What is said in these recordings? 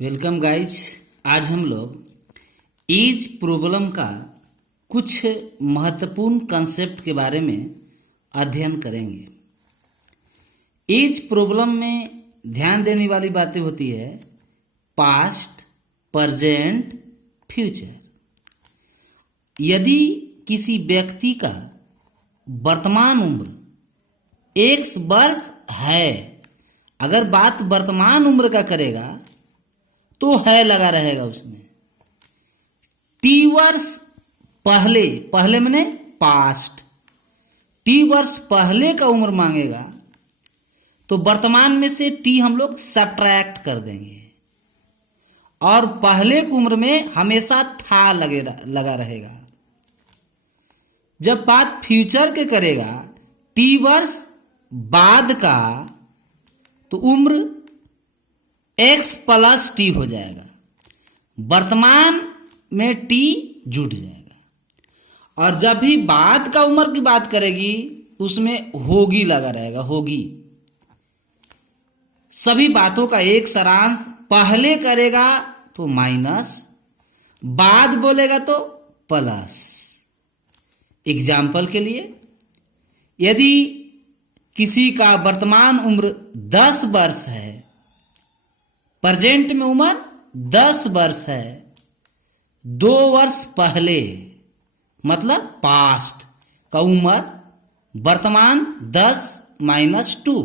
Welcome guys. आज हम लोग एज प्रॉब्लम का कुछ महत्वपूर्ण कंसेप्ट के बारे में अध्ययन करेंगे। एज प्रॉब्लम में ध्यान देने वाली बातें होती है पास्ट, प्रेजेंट, फ्यूचर। यदि किसी व्यक्ति का वर्तमान उम्र X वर्ष है, अगर बात वर्तमान उम्र का करेगा तो है लगा रहेगा उसमें। T वर्ष पहले, पहले मैंने पास्ट, T वर्ष पहले का उम्र मांगेगा तो वर्तमान में से T हम लोग सब्ट्रैक्ट कर देंगे और पहले की उम्र में हमेशा था लगा रहेगा। जब बात फ्यूचर के करेगा T वर्ष बाद का तो उम्र X प्लस T हो जाएगा, वर्तमान में T जुट जाएगा। और जब भी बाद का उम्र की बात करेगी उसमें होगी लगा रहेगा, होगी। सभी बातों का एक सारांश, पहले करेगा तो माइनस, बाद बोलेगा तो प्लस। एग्जाम्पल के लिए, यदि किसी का वर्तमान उम्र 10 वर्ष है, प्रेजेंट में उम्र 10 वर्ष है, 2 वर्ष पहले मतलब पास्ट का उम्र वर्तमान 10 minus 2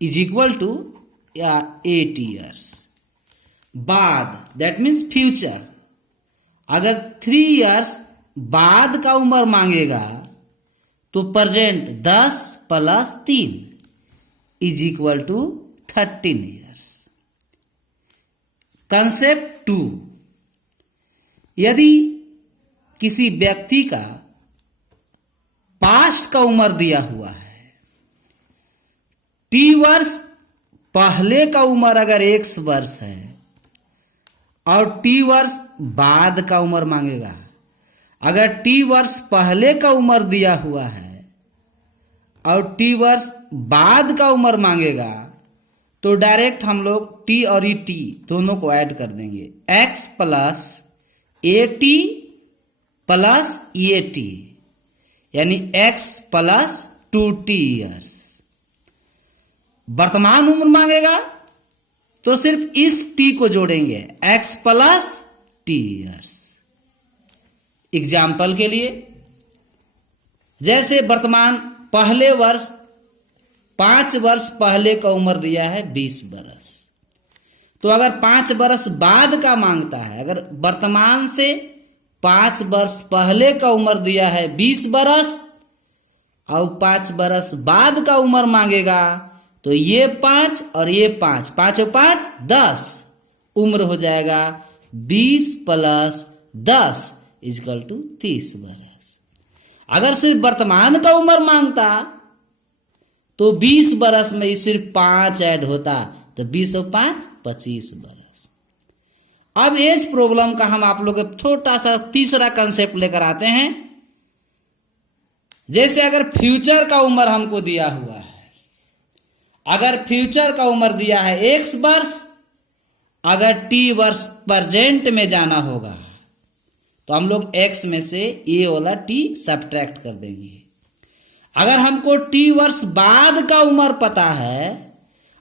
is equal to 8 years. बाद दैट मीन्स फ्यूचर, अगर 3 ईयर्स बाद का उम्र मांगेगा तो present 10 plus 3 is equal to 13 years. Concept 2, यदि किसी व्यक्ति का पास्ट का उम्र दिया हुआ है, T वर्ष पहले का उम्र अगर X वर्ष है और T वर्ष बाद का उम्र मांगेगा, अगर T वर्ष पहले का उम्र दिया हुआ है और T वर्ष बाद का उम्र मांगेगा तो डायरेक्ट हम लोग T और T दोनों को ऐड कर देंगे। X plus AT plus AT यानी X प्लस 2T ईयर्स। वर्तमान उम्र मांगेगा तो सिर्फ इस T को जोड़ेंगे, X plus T years. Example के लिए, जैसे वर्तमान पहले वर्ष 5 वर्ष पहले का उम्र दिया है 20 वर्ष, तो अगर 5 वर्ष बाद का मांगता है, अगर वर्तमान से 5 वर्ष पहले का उम्र दिया है 20 वर्ष और 5 वर्ष बाद का उम्र मांगेगा तो ये 5 और ये 5, 5 और 5 10, उम्र हो जाएगा 20 प्लस 10 इजकल टू 30 वर्ष। अगर सिर्फ वर्तमान का उम्र मांगता तो 20 वर्ष में सिर्फ 5 ऐड होता तो 20 और 5 25 वर्ष। अब एज प्रॉब्लम का हम आप लोग को छोटा सा तीसरा कंसेप्ट लेकर आते हैं। जैसे अगर फ्यूचर का उम्र हमको दिया हुआ है, अगर फ्यूचर का उम्र दिया है X वर्ष, अगर T वर्ष प्रेजेंट में जाना होगा तो हम लोग X में से ये वाला T सब्ट्रैक्ट कर देंगे। अगर हमको T वर्ष बाद का उम्र पता है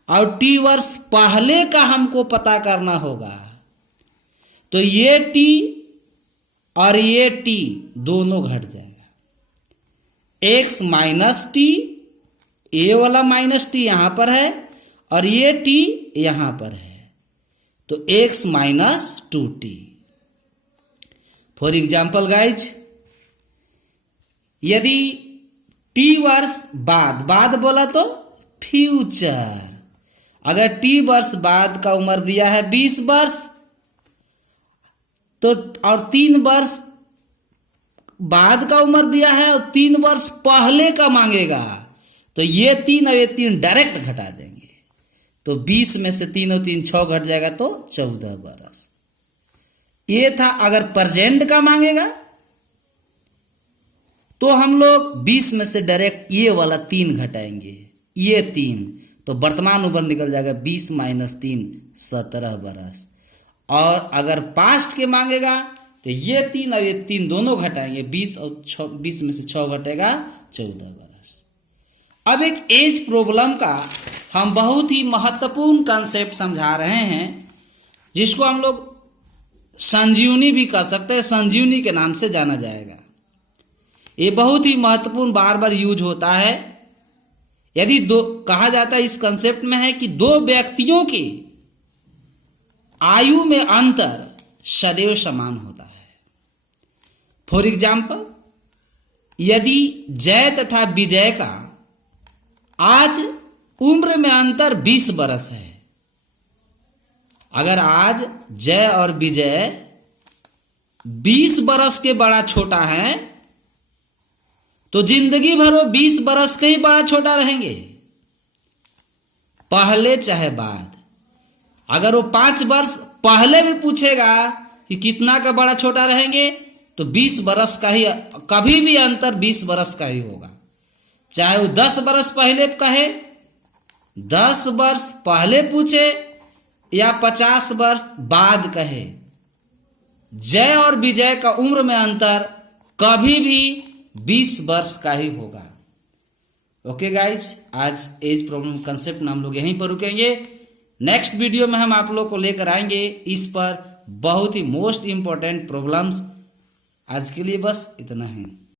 और T वर्ष पहले का हमको पता करना होगा तो ये T और ये T दोनों घट जाएगा। X माइनस T, ये वाला माइनस T यहां पर है और ये T यहां पर है तो X minus 2T। For example guys, यदि T वर्ष बाद बोला तो फ्यूचर, अगर T वर्ष बाद का उम्र दिया है 20 वर्ष तो और 3 वर्ष बाद का उम्र दिया है और 3 वर्ष पहले का मांगेगा तो ये 3 और ये 3 डायरेक्ट घटा देंगे तो 20 में से 3 और 3 6 घट जाएगा तो 14 वर्ष। ये था। अगर प्रेजेंट का मांगेगा तो हम लोग 20 में से डायरेक्ट ये वाला 3 घटाएंगे, ये 3 तो वर्तमान उम्र निकल जाएगा 20 माइनस 3 17 बरस। और अगर पास्ट के मांगेगा तो ये 3 और ये 3 दोनों घटाएंगे, 20 और 20 में से 6 घटेगा 14 बरस। अब एक एज प्रॉब्लम का हम बहुत ही महत्वपूर्ण कंसेप्ट समझा रहे हैं, जिसको हम लोग संजीवनी भी कह सकते हैं, संजीवनी के नाम से जाना जाएगा। ये बहुत ही महत्वपूर्ण, बार बार यूज होता है। यदि दो कहा जाता है इस कंसेप्ट में है कि दो व्यक्तियों की आयु में अंतर सदैव समान होता है। फॉर एग्जाम्पल, यदि जय तथा विजय का आज उम्र में अंतर 20 बरस है, अगर आज जय और विजय 20 बरस के बड़ा छोटा है तो जिंदगी भर वो 20 बरस के ही बड़ा छोटा रहेंगे, पहले चाहे बाद। अगर वो 5 वर्ष पहले भी पूछेगा कि कितना का बड़ा छोटा रहेंगे तो 20 बरस का ही, कभी भी अंतर 20 बरस का ही होगा। चाहे वो 10 बरस पहले कहे, 10 वर्ष पहले पूछे या 50 वर्ष बाद कहे, जय और विजय का उम्र में अंतर कभी भी 20 वर्ष का ही होगा। ओके गाइज, आज एज प्रॉब्लम कंसेप्ट हम लोग यहीं पर रुकेंगे। नेक्स्ट वीडियो में हम आप लोग को लेकर आएंगे इस पर बहुत ही मोस्ट इंपॉर्टेंट प्रॉब्लम्स। आज के लिए बस इतना ही।